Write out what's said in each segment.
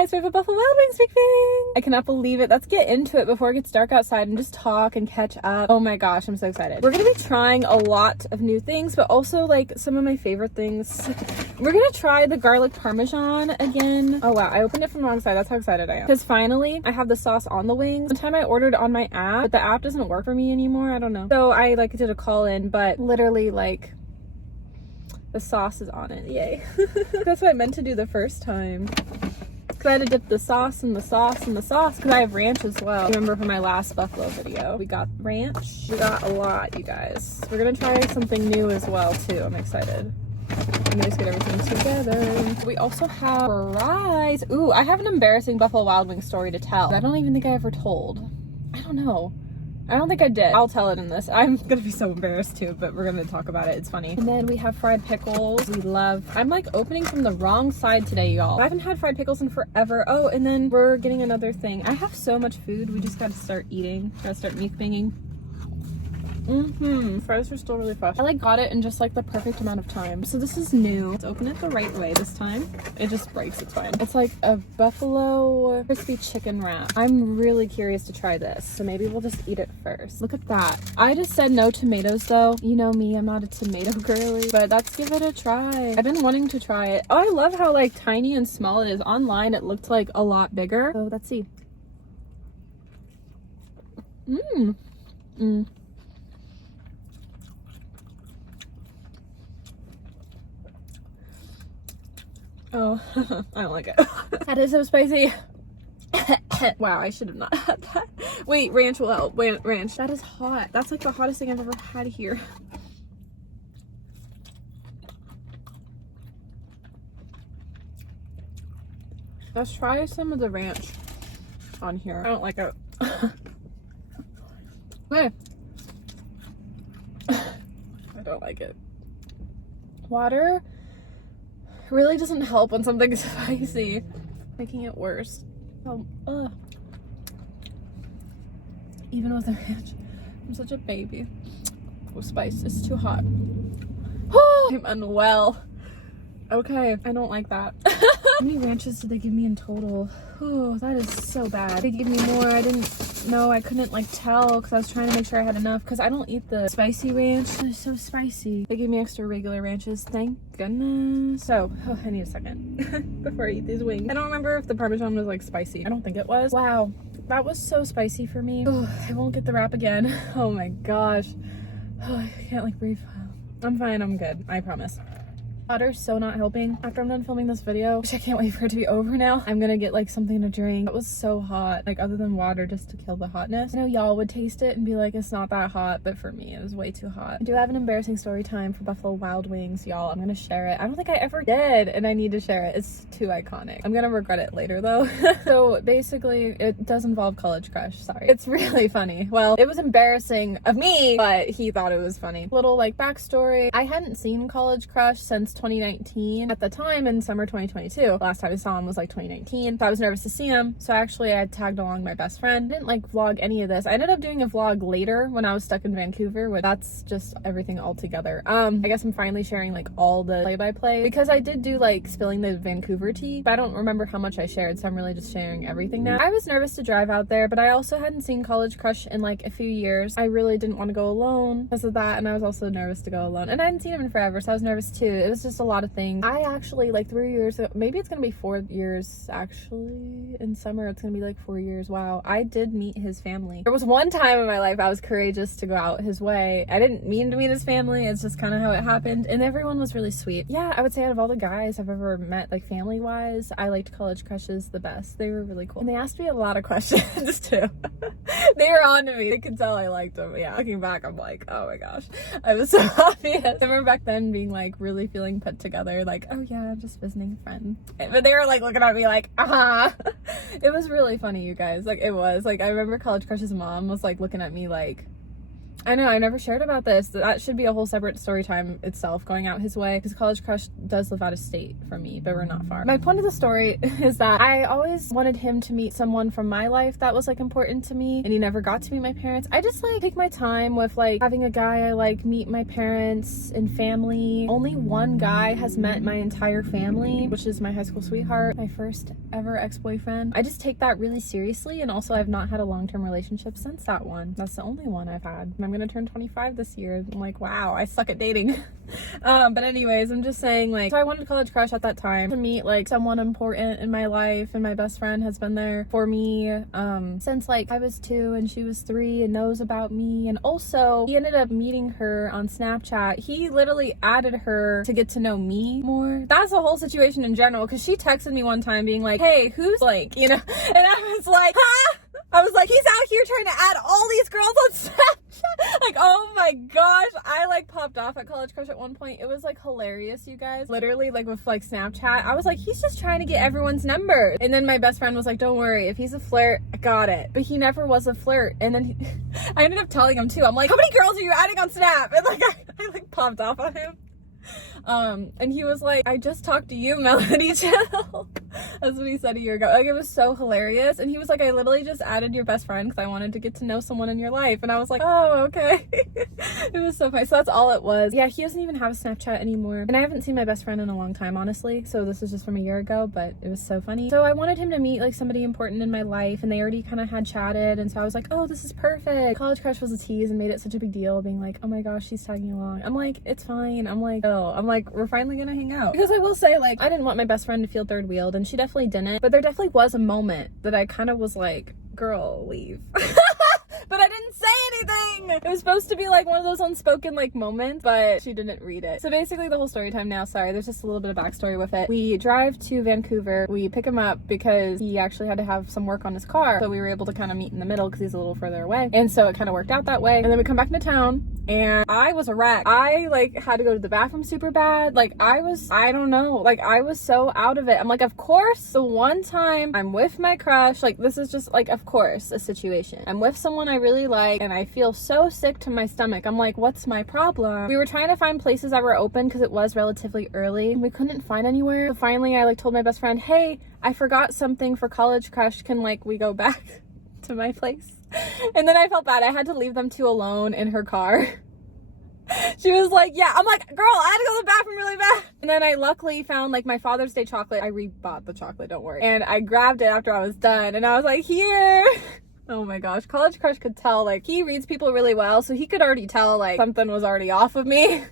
guys, we have a Buffalo Wild Wings Mukbang. I cannot believe it. Let's get into it before it gets dark outside and just talk and catch up. Oh my gosh, I'm so excited. We're gonna be trying a lot of new things, but also like some of my favorite things. We're gonna try the garlic parmesan again. Oh wow, I opened it from the wrong side. That's how excited I am. Because finally, I have the sauce on the wings. One time I ordered on my app, but the app doesn't work for me anymore. I don't know. So I like did a call in, but literally like the sauce is on it. Yay. That's what I meant to do the first time. Because I had to dip the sauce in the sauce and the sauce because I have ranch as well. Remember from my last buffalo video, we got ranch. We got a lot, you guys. We're gonna try something new as well too. I'm excited. I'm gonna just get everything together. We also have fries. Ooh, I have an embarrassing Buffalo Wild Wings story to tell. I don't even think I ever told. I don't know. I don't think I did. I'll tell it in this. I'm gonna be so embarrassed too, but we're gonna talk about it. It's funny. And then we have fried pickles. We love, I'm like opening from the wrong side today, y'all. I haven't had fried pickles in forever. Oh, and then we're getting another thing. I have so much food. We just gotta start eating. Gotta start mukbanging. Fries are still really fresh. I like got it in just like the perfect amount of time. So this is new. Let's open it the right way this time. It just breaks, it's fine. It's like a buffalo crispy chicken wrap. I'm really curious to try this. So maybe we'll just eat it first. Look at that. I just said no tomatoes though. You know me, I'm not a tomato girly, but let's give it a try. I've been wanting to try it. Oh, I love how like tiny and small it is. Online it looked like a lot bigger. So let's see. Oh, I don't like it. That is so spicy. Wow, I should have not had that. Wait, ranch will help. Wait, ranch. That is hot. That's like the hottest thing I've ever had here. Let's try some of the ranch on here. I don't like it. Okay. I don't like it. Water really doesn't help when something's spicy, making it worse. Oh, even with the ranch, I'm such a baby. Oh, spice is too hot. I'm unwell. Okay, I don't like that. How many ranches did they give me in total? Oh, that is so bad. They gave me more. I didn't know. I couldn't like tell because I was trying to make sure I had enough because I don't eat the spicy ranch. It's so spicy. They gave me extra regular ranches. Thank goodness. So, I need a second before I eat these wings. I don't remember if the Parmesan was like spicy. I don't think it was. Wow, that was so spicy for me. Oh, I won't get the wrap again. Oh my gosh. Oh, I can't like breathe. I'm fine. I'm good. I promise. Water's so not helping. After I'm done filming this video, which I can't wait for it to be over now, I'm gonna get like something to drink. It was so hot, like other than water, just to kill the hotness. I know y'all would taste it and be like, it's not that hot, but for me, it was way too hot. I do have an embarrassing story time for Buffalo Wild Wings, y'all. I'm gonna share it. I don't think I ever did, and I need to share it. It's too iconic. I'm gonna regret it later though. So basically, it does involve College Crush, sorry. It's really funny. Well, it was embarrassing of me, but he thought it was funny. Little like backstory. I hadn't seen College Crush since 2019 at the time in summer 2022. Last time I saw him was like 2019. So I was nervous to see him. So actually I tagged along my best friend. I didn't like vlog any of this. I ended up doing a vlog later when I was stuck in Vancouver, but that's just everything all together. I guess I'm finally sharing like all the play-by-play because I did do like spilling the Vancouver tea, but I don't remember how much I shared. So I'm really just sharing everything now. I was nervous to drive out there, but I also hadn't seen College Crush in like a few years. I really didn't want to go alone because of that. And I was also nervous to go alone, and I hadn't seen him in forever. So I was nervous too. It was just a lot of things. I actually like 3 years ago, maybe it's gonna be 4 years actually. In summer it's gonna be like 4 years. Wow, I did meet his family. There was one time in my life I was courageous to go out his way. I didn't mean to meet his family, it's just kind of how it happened, and everyone was really sweet. Yeah, I would say out of all the guys I've ever met, like family wise, I liked College Crushes the best. They were really cool, and they asked me a lot of questions too. They were on to me. They could tell I liked them. Yeah, looking back I'm like, oh my gosh, I was so obvious. I remember back then being like really feeling put together, like, oh yeah, I'm just visiting a friend. But they were like looking at me like, It was really funny, you guys. Like, it was like, I remember College Crush's mom was like looking at me like, I know, I never shared about this. That should be a whole separate story time itself, going out his way, because college crush does live out of state from me, but we're not far. My point of the story is that I always wanted him to meet someone from my life that was like important to me, and he never got to meet my parents. I just like take my time with like having a guy I like meet my parents and family. Only one guy has met my entire family, which is my high school sweetheart, my first ever ex-boyfriend. I just take that really seriously, and also I've not had a long-term relationship since that one. That's the only one I've had. I'm gonna turn 25 this year. I'm like, wow, I suck at dating. But anyways, I'm just saying, like, so I wanted college crush at that time to meet like someone important in my life, and my best friend has been there for me since like I was 2 and she was 3 and knows about me. And also he ended up meeting her on Snapchat. He literally added her to get to know me more. That's the whole situation in general, because she texted me one time being like, hey, who's blank, you know? And I was like, huh? I was like, he's out here trying to add all these girls on Snapchat. Like, oh my gosh. I like popped off at college crush at one point. It was like hilarious, you guys. Literally, like with like Snapchat, I was like, he's just trying to get everyone's number. And then my best friend was like, don't worry, if he's a flirt, I got it. But he never was a flirt. And then I ended up telling him too. I'm like, how many girls are you adding on Snap? And like I like popped off on him. And he was like, I just talked to you, Melody, chill. That's what he said a year ago. Like, it was so hilarious. And he was like, I literally just added your best friend because I wanted to get to know someone in your life. And I was like, oh, okay. It was so funny. So that's all it was. Yeah, he doesn't even have a Snapchat anymore. And I haven't seen my best friend in a long time, honestly. So this was just from a year ago, but it was so funny. So I wanted him to meet like somebody important in my life, and they already kind of had chatted. And so I was like, oh, this is perfect. College crush was a tease and made it such a big deal, being like, oh my gosh, she's tagging along. I'm like, it's fine. I'm like, oh, I'm like, we're finally gonna hang out. Because I will say, like, I didn't want my best friend to feel third wheeled, and she definitely didn't. But there definitely was a moment that I kind of was like, girl, leave. But I didn't say anything. It was supposed to be like one of those unspoken like moments, but she didn't read it. So basically the whole story time now, sorry, there's just a little bit of backstory with it. We drive to Vancouver. We pick him up because he actually had to have some work on his car. So we were able to kind of meet in the middle because he's a little further away. And so it kind of worked out that way. And then we come back into town, and I was a wreck. I like had to go to the bathroom super bad. Like I don't know, like I was so out of it. I'm like, of course, the one time I'm with my crush, like this is just like, of course, a situation. I'm with someone I really like, and I feel so sick to my stomach. I'm like, what's my problem? We were trying to find places that were open because it was relatively early, and we couldn't find anywhere. So finally I like told my best friend, hey, I forgot something for college crush. Can like we go back to my place? And then I felt bad. I had to leave them 2 alone in her car. She was like, yeah. I'm like, girl, I had to go to the bathroom really bad. And then I luckily found like my Father's Day chocolate. I rebought the chocolate, don't worry. And I grabbed it after I was done, and I was like, here. Oh my gosh, college crush could tell, like, he reads people really well, so he could already tell like something was already off of me.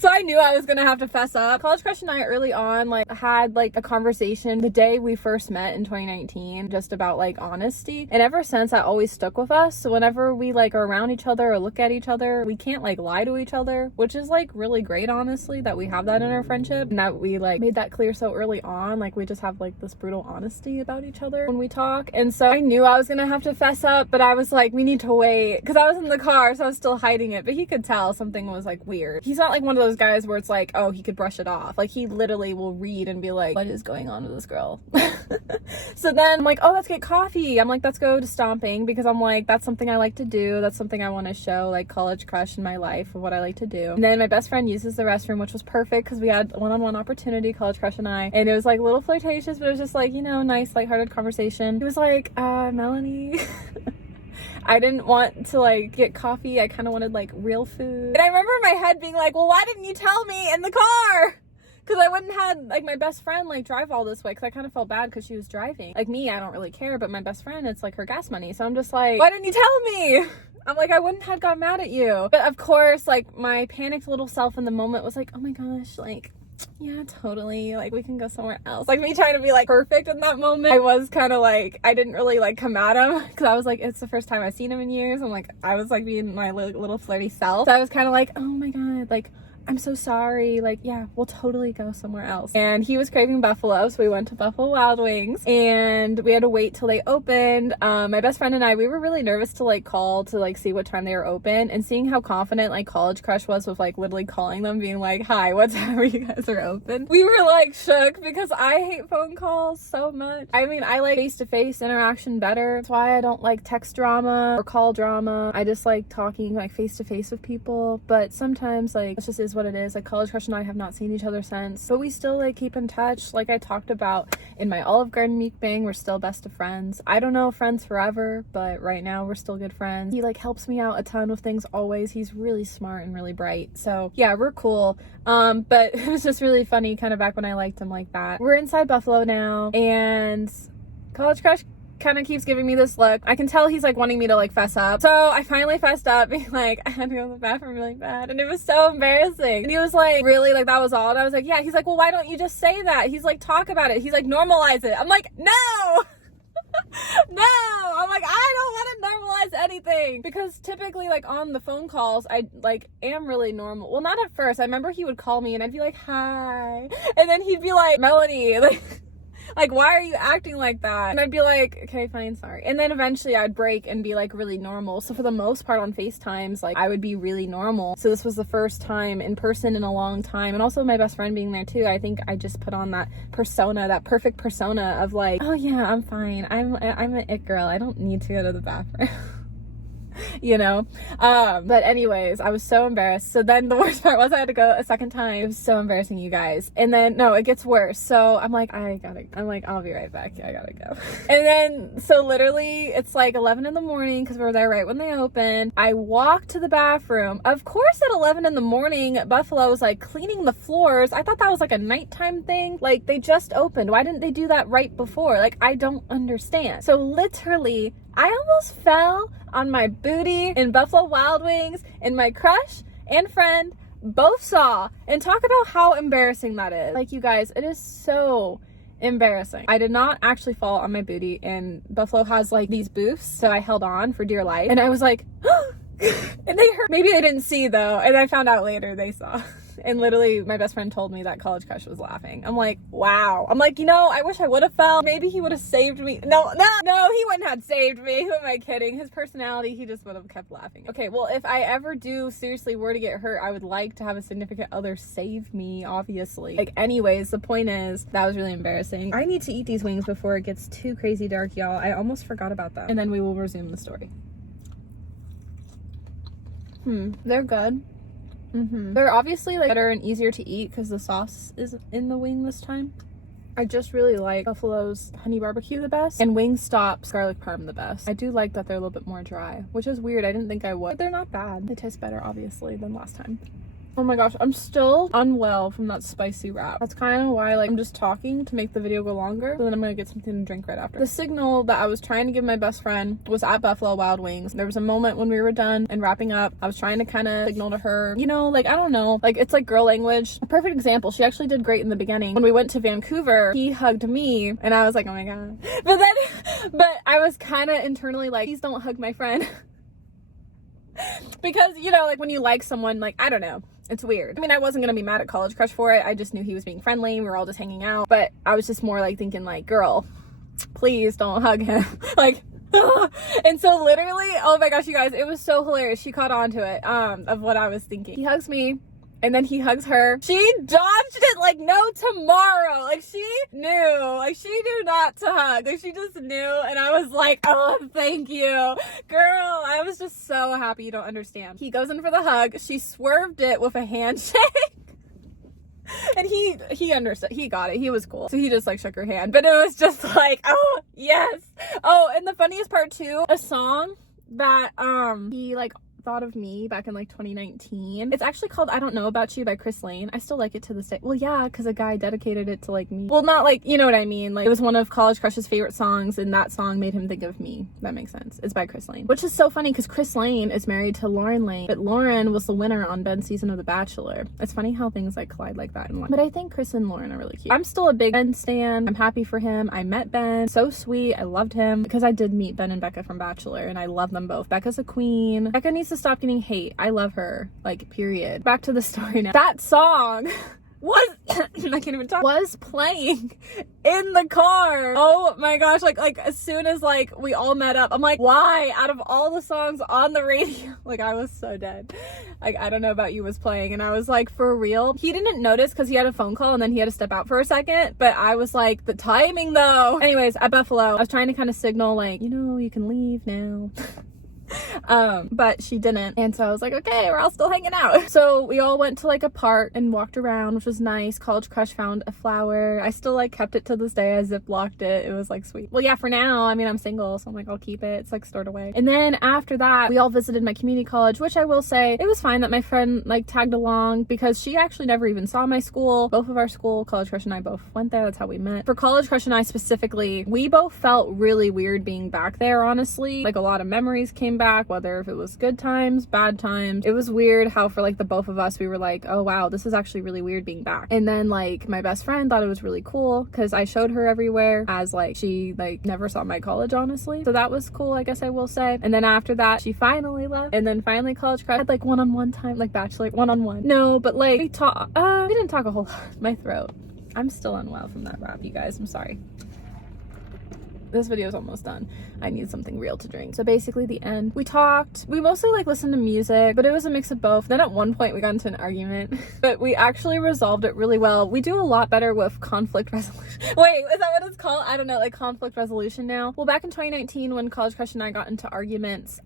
So I knew I was gonna have to fess up. College crush and I early on like had like a conversation the day we first met in 2019 just about like honesty, and ever since that always stuck with us. So whenever we like are around each other or look at each other, we can't like lie to each other, which is like really great, honestly, that we have that in our friendship, and that we like made that clear so early on. Like we just have like this brutal honesty about each other when we talk. And so I knew I was gonna have to fess up, but I was like, we need to wait, because I was in the car, so I was still hiding it, but he could tell something was like weird. He's not like one of those guys where it's like, oh, he could brush it off. Like he literally will read and be like, what is going on with this girl? So then I'm like, oh, let's get coffee. I'm like, let's go to Stomping, because I'm like, that's something I like to do. That's something I want to show like college crush in my life of what I like to do. And then my best friend uses the restroom, which was perfect because we had one-on-one opportunity, college crush and I, and it was like a little flirtatious, but it was just like, you know, nice lighthearted conversation. He was like, Melanie. I didn't want to like get coffee. I kind of wanted like real food. And I remember in my head being like, well, why didn't you tell me in the car? Because I wouldn't have like my best friend like drive all this way, because I kind of felt bad because she was driving. Like me, I don't really care, but my best friend, it's like her gas money. So I'm just like, why didn't you tell me? I'm like, I wouldn't have got mad at you. But of course, like my panicked little self in the moment was like, oh my gosh, like, yeah, totally, like we can go somewhere else. Like me trying to be like perfect in that moment, I was kind of like, I didn't really like come at him, because I was like, it's the first time I've seen him in years. I'm like, I was like being my little flirty self, so I was kind of like, oh my god, like I'm so sorry. Like, yeah, we'll totally go somewhere else. And he was craving buffalo, so we went to Buffalo Wild Wings, and we had to wait till they opened. My best friend and I, we were really nervous to like call to like see what time they were open, and seeing how confident like College Crush was with like literally calling them, being like, hi, what time are you guys are open? We were like shook because I hate phone calls so much. I mean, I like face-to-face interaction better. That's why I don't like text drama or call drama. I just like talking like face-to-face with people. But sometimes like it just is what it is. Like College Crush and I have not seen each other since, but we still like keep in touch. Like I talked about in my Olive Garden mukbang, we're still best of friends. I don't know friends forever, but right now we're still good friends. He like helps me out a ton with things always. He's really smart and really bright. So yeah, we're cool. But it was just really funny kind of back when I liked him like that. We're inside Buffalo now, and College Crush kind of keeps giving me this look. I can tell he's like wanting me to like fess up. So I finally fessed up, being like, I had to go to the bathroom really bad, and it was so embarrassing. And he was like, really? Like that was all? And I was like, yeah. He's like, well, why don't you just say that? He's like, talk about it. He's like, normalize it. I'm like, no. No, I'm like, I don't want to normalize anything, because typically like on the phone calls I like am really normal. Well, not at first. I remember he would call me and I'd be like, hi, and then he'd be like, Melanie, like why are you acting like that? And I'd be like, okay, fine, sorry. And then eventually I'd break and be like really normal. So for the most part on FaceTimes, like I would be really normal. So this was the first time in person in a long time. And also my best friend being there too, I think I just put on that persona, that perfect persona of like, oh yeah, I'm fine. I'm an it girl. I don't need to go to the bathroom. You know? But anyways, I was so embarrassed. So then the worst part was I had to go a second time. It was so embarrassing, you guys. And then, no, it gets worse. So I'm like, I'll be right back. I gotta go. And then, so literally, it's like 11 in the morning, because we were there right when they opened. I walked to the bathroom. Of course, at 11 in the morning, Buffalo was like cleaning the floors. I thought that was like a nighttime thing. Like, they just opened. Why didn't they do that right before? Like, I don't understand. So literally, I almost fell on my booty in Buffalo Wild Wings, and my crush and friend both saw. And talk about how embarrassing that is. Like, you guys, it is so embarrassing. I did not actually fall on my booty, and Buffalo has like these booths, so I held on for dear life, and I was like, and they heard. Maybe they didn't see though, and I found out later they saw. And literally my best friend told me that College Crush was laughing. I'm like, wow. I'm like, you know, I wish I would have fell. Maybe he would have saved me. No, he wouldn't have saved me. Who am I kidding? His personality, he just would have kept laughing. Okay, well, if I ever do seriously were to get hurt, I would like to have a significant other save me, obviously. Like, anyways, the point is, that was really embarrassing. I need to eat these wings before it gets too crazy dark, y'all. I almost forgot about that. And then we will resume the story. They're good. They're obviously like better and easier to eat because the sauce is in the wing this time. I just really like Buffalo's honey barbecue the best, and Wingstop's garlic parm the best. I do like that they're a little bit more dry, which is weird. I didn't think I would. But they're not bad. They taste better obviously than last time. Oh my gosh, I'm still unwell from that spicy wrap. That's kind of why like I'm just talking to make the video go longer, so then I'm gonna get something to drink right after. The signal that I was trying to give my best friend was at Buffalo Wild Wings. There was a moment when we were done and wrapping up, I was trying to kind of signal to her, you know, like, I don't know, like, it's like girl language. A perfect example, she actually did great in the beginning. When we went to Vancouver, he hugged me and I was like, oh my god. But I was kind of internally like, please don't hug my friend. Because, you know, like when you like someone, like, I don't know, it's weird. I mean, I wasn't gonna be mad at College Crush for it. I just knew he was being friendly. We were all just hanging out. But I was just more like thinking like, girl, please don't hug him. Like, and so literally, oh my gosh, you guys, it was so hilarious. She caught on to it, of what I was thinking. He hugs me, and then he hugs her. She dodged it like no tomorrow. Like, she knew. Like, she knew not to hug. Like, she just knew. And I was like, oh, thank you. Girl, I was just so happy. You don't understand. He goes in for the hug. She swerved it with a handshake. And he understood. He got it. He was cool. So he just like shook her hand. But it was just like, oh, yes. Oh, and the funniest part too, a song that he like thought of me back in like 2019. It's actually called I Don't Know About You by Chris Lane. I still like it to this day. Well, yeah, because a guy dedicated it to like me. Well, not like, you know what I mean? Like, it was one of College Crush's favorite songs, and that song made him think of me. That makes sense. It's by Chris Lane. Which is so funny because Chris Lane is married to Lauren Lane, but Lauren was the winner on Ben's season of The Bachelor. It's funny how things like collide like that in life. But I think Chris and Lauren are really cute. I'm still a big Ben stan. I'm happy for him. I met Ben. So sweet. I loved him because I did meet Ben and Becca from Bachelor, and I love them both. Becca's a queen. Becca needs to stop getting hate. I love her, like, period. Back to the story now. That song was I can't even talk, was playing in the car. Oh my gosh, like as soon as like we all met up, I'm like, why out of all the songs on the radio, like I was so dead. Like, I don't know about you, was playing, and I was like, for real? He didn't notice because he had a phone call and then he had to step out for a second, but I was like, the timing though. Anyways, at Buffalo, I was trying to kind of signal like, you know, you can leave now. But she didn't, and so I was like, okay, we're all still hanging out. So we all went to like a park and walked around, which was nice. College crush found a flower. I still like kept it to this day. I ziplocked it. It was like sweet. Well, yeah, for now, I mean, I'm single, so I'm like, I'll keep it. It's like stored away. And then after that, we all visited my community college, which I will say, it was fine that my friend like tagged along because she actually never even saw my school. Both of our school, College Crush and I both went there. That's how we met. For College Crush and I specifically, we both felt really weird being back there, honestly. Like, a lot of memories came back, whether if it was good times, bad times. It was weird how for like the both of us, we were like, oh wow, this is actually really weird being back. And then like my best friend thought it was really cool because I showed her everywhere, as like she like never saw my college, honestly. So that was cool, I guess I will say. And then after that, she finally left, and then finally College Crush had like one-on-one time, like bachelor one-on-one. No, but like we didn't talk a whole lot. My throat, I'm still unwell from that rap, you guys. I'm sorry. This video is almost done. I need something real to drink. So basically the end, we talked, we mostly like listened to music, but it was a mix of both. Then at one point we got into an argument, but we actually resolved it really well. We do a lot better with conflict resolution. Wait, is that what it's called? I don't know, like conflict resolution now. Well, back in 2019 when College Crush and I got into arguments,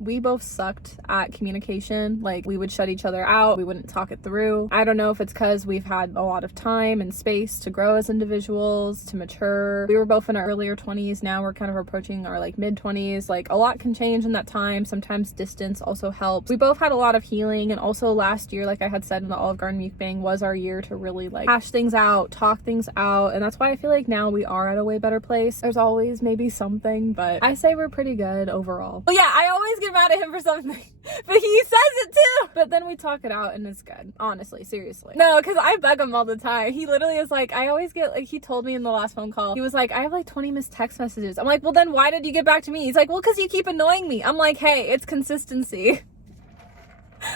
we both sucked at communication. Like, we would shut each other out. We wouldn't talk it through. I don't know if it's because we've had a lot of time and space to grow as individuals, to mature. We were both in our earlier 20s. Now we're kind of approaching our like mid 20s. Like, a lot can change in that time. Sometimes distance also helps. We both had a lot of healing, and also last year, like I had said in the Olive Garden Mukbang, was our year to really like hash things out, talk things out, and that's why I feel like now we are at a way better place. There's always maybe something, but I say we're pretty good overall. Well, yeah, I always get mad at him for something, but he says it too. But then we talk it out and it's good. Honestly, seriously. No, because I bug him all the time. He literally is like, I always get like, he told me in the last phone call, he was like, I have like 20 missed text messages. I'm like, well then why did you get back to me? He's like, well, because you keep annoying me. I'm like, hey, it's consistency.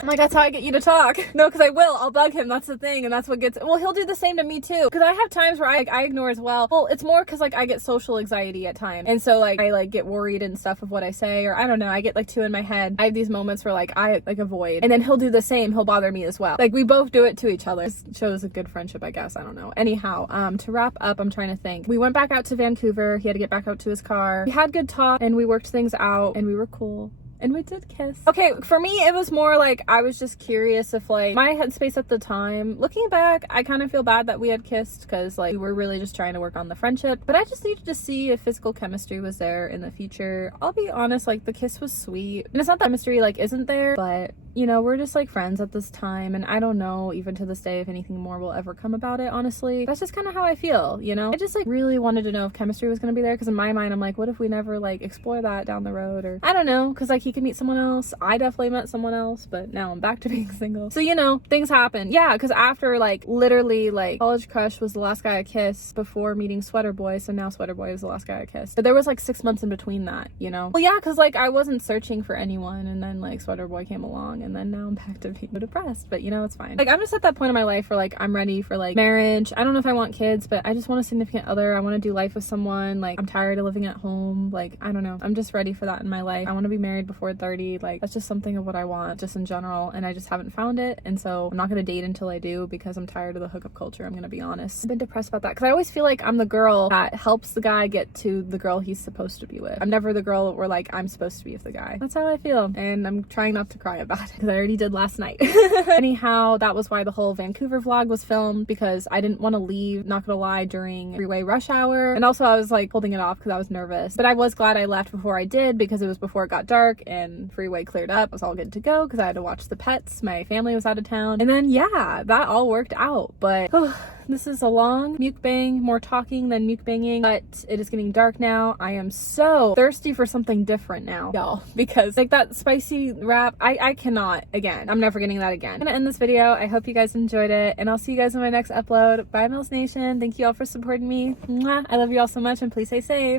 I'm like, that's how I get you to talk. No, because I will. I'll bug him. That's the thing. And that's what gets... Well, he'll do the same to me too. Because I have times where I ignore as well. Well, it's more because like I get social anxiety at times. And so like I like get worried and stuff of what I say. Or I don't know. I get like too in my head. I have these moments where like I like avoid. And then he'll do the same. He'll bother me as well. Like, we both do it to each other. This shows a good friendship, I guess. I don't know. Anyhow, to wrap up, I'm trying to think. We went back out to Vancouver. He had to get back out to his car. We had good talk and we worked things out and we were cool. And we did kiss. Okay, for me, it was more like I was just curious if like my headspace at the time. Looking back, I kind of feel bad that we had kissed because like we were really just trying to work on the friendship. But I just needed to see if physical chemistry was there in the future. I'll be honest, like the kiss was sweet. And it's not that chemistry like isn't there, but you know, we're just like friends at this time. And I don't know even to this day if anything more will ever come about it, honestly. That's just kind of how I feel, you know? I just like really wanted to know if chemistry was going to be there because in my mind, I'm like, what if we never like explore that down the road? Or I don't know, because like he could meet someone else. I definitely met someone else, but now I'm back to being single. So, you know, things happen. Yeah, because after like literally like College Crush was the last guy I kissed before meeting Sweater Boy. So now Sweater Boy is the last guy I kissed. But there was like 6 months in between that, you know? Well, yeah, because like I wasn't searching for anyone and then like Sweater Boy came along and then now I'm back to being depressed, but you know, it's fine. Like I'm just at that point in my life where like I'm ready for like marriage. I don't know if I want kids, but I just want a significant other. I want to do life with someone. Like I'm tired of living at home. Like I don't know. I'm just ready for that in my life. I want to be married before 30. Like that's just something of what I want just in general, and I just haven't found it. And so I'm not going to date until I do because I'm tired of the hookup culture. I'm going to be honest. I've been depressed about that because I always feel like I'm the girl that helps the guy get to the girl he's supposed to be with. I'm never the girl where like I'm supposed to be with the guy. That's how I feel, and I'm trying not to cry about it because I already did last night. Anyhow, that was why the whole Vancouver vlog was filmed, because I didn't want to leave, not gonna lie, during freeway rush hour. And also I was like holding it off because I was nervous, but I was glad I left before I did because it was before it got dark and freeway cleared up. I was all good to go because I had to watch the pets. My family was out of town, and then yeah, that all worked out. But this is a long mukbang, more talking than mukbanging, but it is getting dark now. I am so thirsty for something different now, y'all, because like that spicy wrap, I cannot again. I'm never getting that again. I'm gonna end this video. I hope you guys enjoyed it, and I'll see you guys in my next upload. Bye, Mills Nation. Thank you all for supporting me. Mwah. I love you all so much, and please stay safe.